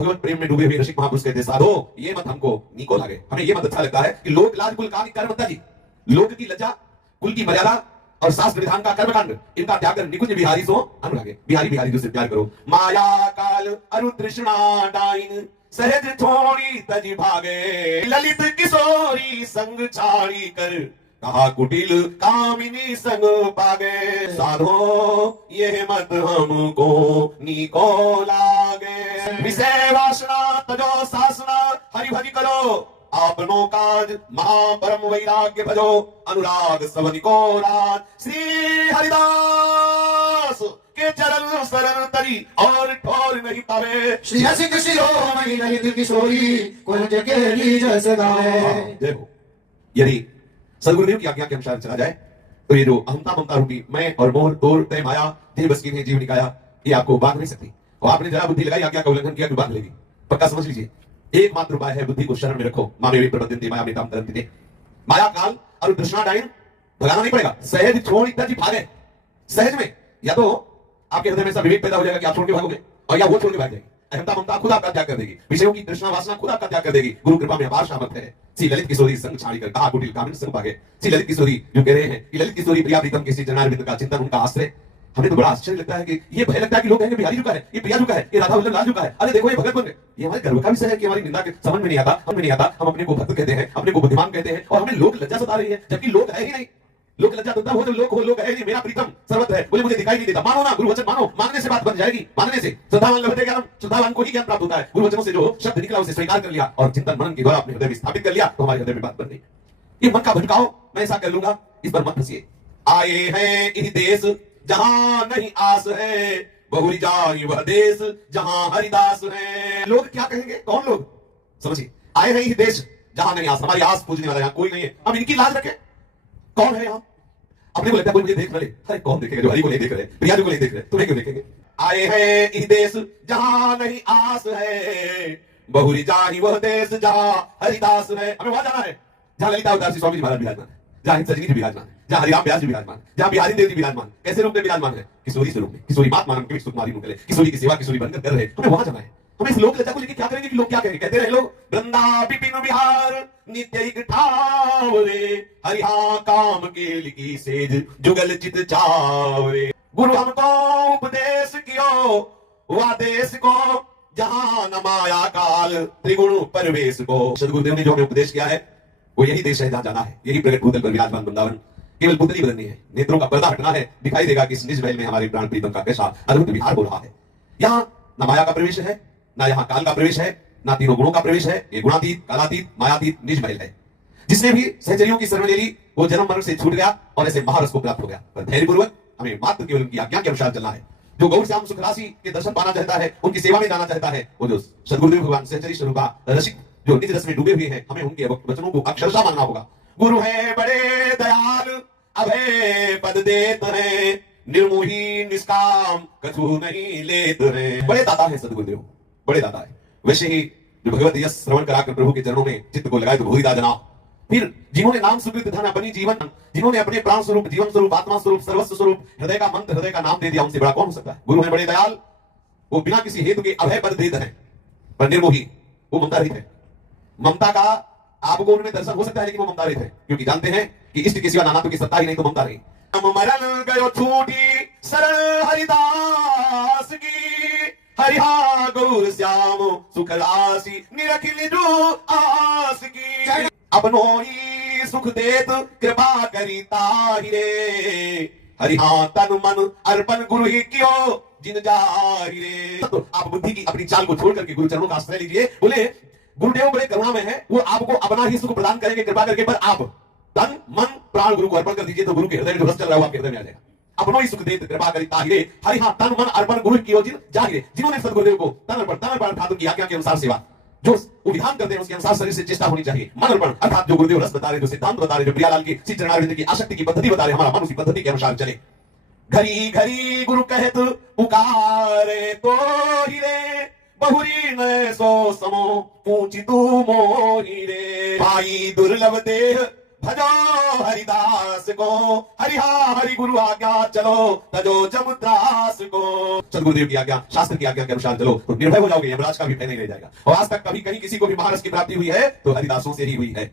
भगवत प्रेम में डूबे हुए ऋषि महापुरुष कहते साधो ये मत हमको नीको लागे, हमें ये मत अच्छा लगता है कि लोक लाज कुल काम कर्म जी, लोक की लज्जा, कुल की मर्यादा और शास्त्र विधान का कर्मकांड इनका त्याग कर निकुंज बिहारी सो अनुरागे। बिहारी बिहारी जो से प्यार करो। माया काल अरु तृष्णा डाइन सहज छोड़ी तज भागे, ललित किशोरी संग छाड़ी कर कहा कुटिल कामिनी संग पागे। साधो ये मत हमको नीको लागे, विषय वासना तजो सासना हरि भजि करो, आपनो काज महापरम वैराग्य भजो, अनुराग सब निको राज। श्री हरिदास के चरण शरण तरी और ठोर नहीं पावे, श्री रसिक शिरोमणि ललित किशोरी कुंज के लीज सगाए। देखो यदि सदगुरुदेव की आज्ञा के अनुसार चला जाए तो ये जो अहंता ममता रूपी मैं और मोह तोड़ तय माया देह बस की जीव निकाया, ये आपको बांध नहीं सकती। और आपने जरा बुद्धि लगाई, आज्ञा का उल्लंघन किया, बांध लेगी। पक्का समझ लीजिए, एकमात्र उपाय है बुद्धि को शरण में रखो। मामे प्रबंधन माया में काम तरंती, माया काल और तृष्णा डाइन भगाना नहीं पड़ेगा, सहज छोड़ जी भागे। सहज में या तो आपके हृदय में ऐसा विवेक पैदा हो जाएगा कि आप छोड़ के भागोगे, और या वो छोड़ के भाग जाएगी। अहंता ममता खुद आपका त्याग कर देगी, विषयों की तृष्णा वासना खुद आपका त्याग कर देगी। गुरु कृपा में अपार सामर्थ्य है। श्री ललित किशोरी संग छाड़ी कर कहा कुटिल कामिनी संग पागे। श्री ललित किशोरी जो कह रहे हैं कि ललित किशोरी प्रिया प्रीतम के श्री चरणारविंद का चिंतन, उनका आश्रय। हमें तो बड़ा आश्चर्य लगता है कि ये भय लगता है कि लोग कहेंगे बिहारी झुका है, ये प्रिया झुका है, ये राधा वल्लभ लाल झुका है, अरे देखो ये भगत बन गए। ये हमारे गर्व का विषय है कि हमारी निंदा के समझ में नहीं आता, हम नहीं आता। हम अपने को भक्त कहते हैं, अपने को बुद्धिमान कहते हैं, और हमें लोग लज्जा सता रही है, जबकि लोग है ही नहीं। लोग लज्जा तब हो जब लोग हो, लोग है नहीं। मेरा प्रीतम सर्वत्र है, मुझे दिखाई नहीं देता। मानो ना, गुरु वचन मानो, मानने से बात बन जाएगी। मानने से श्रद्धावान लभते ज्ञानम, श्रद्धावान को ही ज्ञान प्राप्त होता है। गुरु वचनों से जो शब्द निकला उसे स्वीकार कर लिया और चिंतन मनन के द्वारा अपने हृदय में स्थापित कर लिया, तो हमारे हृदय में बात बन गई। ये मन का भटकाओ मैं ऐसा कर लूंगा, इस पर मत फंसिए। आए हैं इस देश जहां नहीं आस है, बहुरी जाई वह देश जहां हरिदास है। लोग क्या कहेंगे, कौन लोग, समझिए। आए हैं इस देश जहां नहीं आस, हमारी आस पूजने वाला यहाँ कोई नहीं है, हम इनकी लाज रखें। कौन है यहाँ? अपने को लगता है कोई मुझे देख ले, अरे कौन देखेगा जो हरि को नहीं देख रहे, प्रिया को नहीं देख रहे, तुम्हें क्यों देखेंगे? आए हैं इस देश जहां नहीं आस है, बहुरी जाई वह देश जहां हरिदास है। हमें वहां जाना है जहां ललिता उदासी स्वामी जी महाराज विराजमान है, जहां सजनी जी विराजमान है, जहां हरिराम व्यास जी विराजमान, जहां बिहारी देव जी विराजमान। कैसे रूप में विराजमान है? किशोरी स्वरूप में, किशोरी मात मानव के सुकुमारी मुकले, किशोरी की सेवा किशोरी बनकर कर रहे। हमें वहां जाना है। हमें इस लोक लज्जा को लेकर क्या करेंगे कि लोग क्या कहेंगे? कहते रहे लोग, वृंदा विपिन विहार नित्य ठावरे, हरिहा काम के लिखी सेज जुगल चित चावरे। गुरु हमको उपदेश कियो वादेश को, जहां न माया काल त्रिगुण परवेश को। सदगुरुदेव ने जो हमें उपदेश किया है वो यही देश है जहां जाना है, यही प्रगट भूतल पर विराजमान वृंदावन। केवल पुतली बदलनी है, नेत्रों का पर्दा हटना है, दिखाई देगा कि इस निज महल में हमारे प्राण प्रीतम का कैसा अद्भुत विहार हो रहा है। यहाँ न माया का प्रवेश है, ना यहाँ काल का प्रवेश है, ना तीनों गुणों का प्रवेश है। ये गुणातीत, कालातीत, मायातीत निज महल है। जिसने भी सहचरियों की शरण ले ली वो जन्म मरण से छूट गया और ऐसे महारस को प्राप्त हो गया। पर धैर्यपूर्वक हमें मात्र केवल उनकी आज्ञा के अनुसार चलना है। जो गौर श्याम सुख राशि के दर्शन पाना चाहता है, उनकी सेवा में जाना चाहता है, वो जो सदगुरुदेव भगवान सहचरी स्वरूप रसिक जो निज रस में डूबे हुए हैं, हमें उनके वचनों को अक्षरशः मानना होगा। गुरु है बड़े दयाल अभय पद देत है, निर्मोही निष्काम कछु नहीं लेत है। बड़े दाता है सदगुरुदेव, बड़े दाता है। वैसे ही जो भगवत यश श्रवण कराकर प्रभु के चरणों में चित्त को लगाए तो भूरिदा जना। फिर जिन्होंने नाम सुकृत धन अपनी जीवन, जिन्होंने अपने प्राण स्वरूप, जीवन स्वरूप, आत्मा स्वरूप, सर्वस्व स्वरूप, हृदय का मंत्र, हृदय का नाम दे दिया, उनसे बड़ा कौन हो सकता है? गुरु है बड़े दयाल, वो बिना किसी हेतु के अभय पद देत है, पर निर्मोही, वो ममता रहित है। ममता का आपको उनमें दर्शन हो सकता है, लेकिन वो ममता रहित है, क्योंकि जानते हैं कि इष्ट के सिवा नाना तो की सत्ता ही नहीं, तो ममता रही। मरण गयो छूटी शरण हरिदास की, हरिहा गौर श्याम सुख राशि निरखिल जो आस की। अपनो ही सुख देत कृपा करी ताहिरे, हरिहा तन मन अर्पण गुरु ही क्यों जिन जाहि रे। तो आप बुद्धि की अपनी चाल को छोड़ करके गुरु चरणों का आश्रय लीजिए। बोले गुरुदेव बड़े करुणा में है, वो आपको अपना ही सुख प्रदान करेंगे कृपा करके, पर आप तन मन प्राण गुरु को अर्पण कर दीजिए, तो गुरु के हृदय में जो रस चल रहा है वो आपके हृदय में आ जाएगा। अपनो ही सुख देत कृपा करी ताहिरे, हरिहा तन मन अर्पण गुरु की जिन जाहि रे। जिन्होंने सदगुरुदेव को तन अर्पण अर्थात की आज्ञा के अनुसार सेवा, जो विधान करते हैं उसके अनुसार शरीर से चेष्टा होनी चाहिए। मन अर्पण अर्थात जो गुरुदेव रस बता रहे, जो सिद्धांत बता रहे, जो प्रियालाल की श्री चरणारविंद की आसक्ति की पद्धति बता रहे, हमारा मन उसी पद्धति के अनुसार चले। घरी घरी गुरु कहत पुकारे तो हिरे, बहुरी न सो समो पूछि तू मोहि रे। भाई दुर्लभ देह भजो हरिदास को, हरि गुरु आज्ञा चलो, तजो जमदास को। सदगुरुदेव की आज्ञा, शास्त्र की आज्ञा के अनुसार चलो तो निर्भय हो जाओगे, यमराज का भी भय नहीं रह जाएगा। और आज तक कभी कहीं किसी को भी महारस की प्राप्ति हुई है तो हरिदासों से ही हुई है।